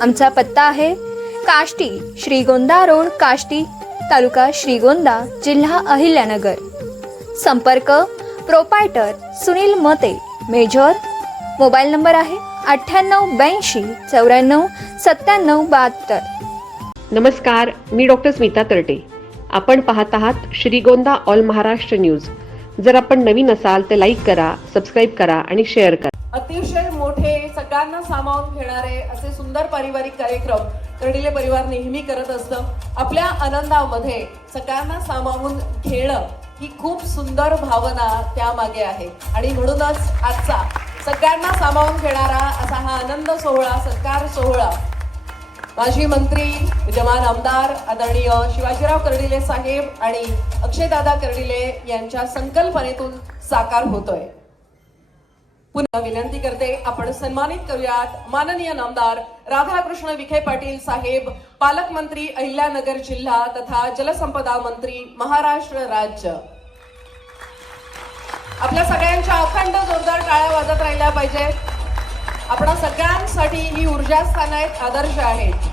आमचा पत्ता आहे काष्टी श्रीगोंदा रोड काष्टी तालुका श्रीगोंदा जिल्हा अहिल्यानगर. संपर्क प्रोपायटर सुनील मते मेजर. मोबाईल नंबर आहे अठ्ठ्याण्णव ब्याऐंशी चौऱ्याण्णव सत्त्याण्णव बहात्तर. नमस्कार मी डॉक्टर स्मिता तरटे. आपण पाहत आहात श्रीगोंदा ऑल महाराष्ट्र न्यूज. जर आपण नवीन असाल तर लाईक करा सबस्क्राईब करा आणि शेअर करा. अतिशय मोठे सगळ्यांना सामावून घेणारे असे सुंदर पारिवारिक कार्यक्रम कर्डिले परिवार नेहमी करत असतं. आपल्या आनंदामध्ये सगळ्यांना सामावून घेणं ही खूप सुंदर भावना त्यामागे आहे. आणि म्हणूनच आजचा सगळ्यांना सामावून घेणारा असा हा आनंद सोहळा सत्कार सोहळा माजी मंत्री विद्यमान आमदार आदरणीय शिवाजीराव कर्डिले साहेब आणि अक्षयदादा कर्डिले यांच्या संकल्पनेतून साकार होतोय. पुन्हा विनंती करते आपण सन्मानित करूयात. माननीय नामदार राधाकृष्ण विखे पाटील साहेब पालकमंत्री अहिल्यानगर जिल्हा तथा जलसंपदा मंत्री महाराष्ट्र राज्य. आपल्या सगळ्यांच्या अखंड जोरदार टाळ्या वाजत राहिल्या पाहिजे आपण सगळ्यांसाठी ही ऊर्जा स्थान आहेत आदर्श आहेत.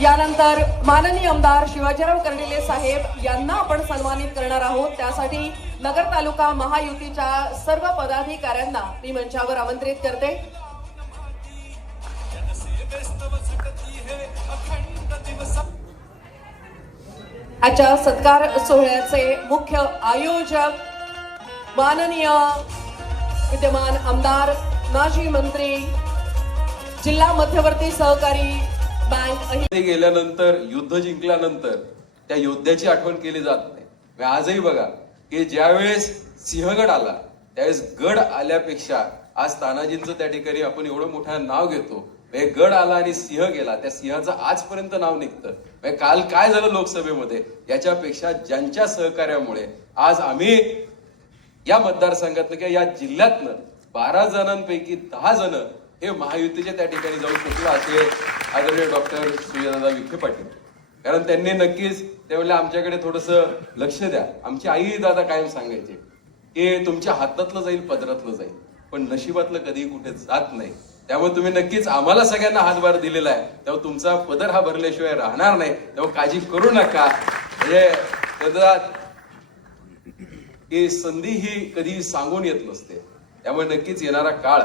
यानंतर माननीय आमदार शिवाजीराव कर्डिले साहेब यांना आपण सन्मानित करणार आहोत. त्यासाठी नगर तालुका महायुतीच्या सर्व पदाधिकाऱ्यांना मी मंचावर आमंत्रित करते. आजच्या सत्कार सोहळ्याचे मुख्य आयोजक माननीय विद्यमान आमदार माजी मंत्री जिल्हा मध्यवर्ती सहकारी गेल्यानंतर युद्ध जिंकल्यानंतर त्या योद्ध्याची आठवण केली जात नाही. आजही बघा की ज्यावेळेस सिंहगड आला त्यावेळेस गड आल्यापेक्षा आज तानाजींचं त्या ठिकाणी आपण एवढं मोठं नाव घेतो. म्हणजे गड आला आणि सिंह गेला त्या सिंहाचं आजपर्यंत नाव निघतं. म्हणजे काल काय झालं लोकसभेमध्ये? याच्यापेक्षा ज्यांच्या सहकार्यामुळे आज आम्ही या मतदारसंघातनं किंवा या जिल्ह्यातनं बारा जणांपैकी दहा जण हे महायुतीच्या त्या ठिकाणी जाऊ शकलो असे आदरणीय डॉक्टर सूर्यदादा विखे पाटील. कारण त्यांनी नक्कीच त्यावेळेला आमच्याकडे थोडस लक्ष द्या. आमची आई दादा कायम सांगायचे की तुमच्या हातातलं जाईल पदरातलं जाईल. पण नशिबातलं कधी कुठे जात नाही. त्यामुळे तुम्ही नक्कीच आम्हाला सगळ्यांना हातभार दिलेला आहे. तेव्हा तुमचा पदर हा भरल्याशिवाय राहणार नाही. तेव्हा काळजी करू नका. म्हणजे की संधी ही कधी सांगून येत नसते. त्यामुळे नक्कीच येणारा काळ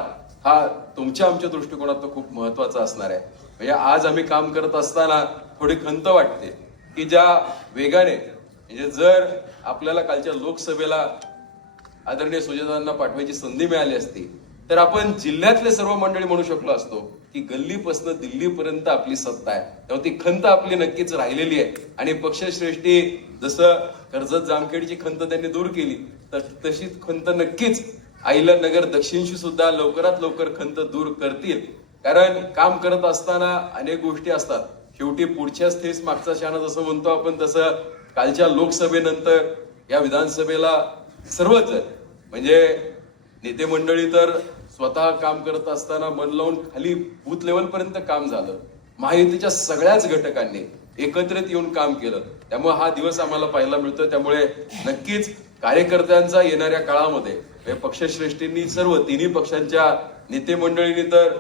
हा तुमच्या आमच्या दृष्टिकोनात खूप महत्त्वाचा असणार आहे. म्हणजे आज आम्ही काम करत असताना थोडी खंत वाटते की ज्या वेगाने म्हणजे जर आपल्याला कालच्या लोकसभेला आदरणीय सुजातांना पाठवायची संधी मिळाली असती तर आपण जिल्ह्यातले सर्व मंडळी म्हणू शकलो असतो की गल्लीपासून दिल्लीपर्यंत आपली सत्ता आहे. तेव्हा ती खंत आपली नक्कीच राहिलेली आहे. आणि पक्षश्रेष्ठी जसं कर्जत जामखेडची खंत त्यांनी दूर केली तर तशीच खंत नक्कीच आईला नगर दक्षिणशी सुद्धा लवकरात लवकर खंत दूर करतील. कारण काम करत असताना अनेक गोष्टी असतात. शेवटी पुढच्याच थेस मागचा शाणा जसं म्हणतो आपण तसं कालच्या लोकसभेनंतर या विधानसभेला सर्वच म्हणजे नेते मंडळी तर स्वतः काम करत असताना मन लावून खाली बूथ लेवलपर्यंत काम झालं. महायुतीच्या सगळ्याच घटकांनी एकत्रित येऊन काम केलं. त्यामुळे हा दिवस आम्हाला पाहायला मिळतो त्यामुळे नक्कीच कार्यकर्त्यांचा येणाऱ्या काळामध्ये पक्षश्रेष्ठींनी सर्व तिन्ही पक्षांच्या नेते मंडळींनी तर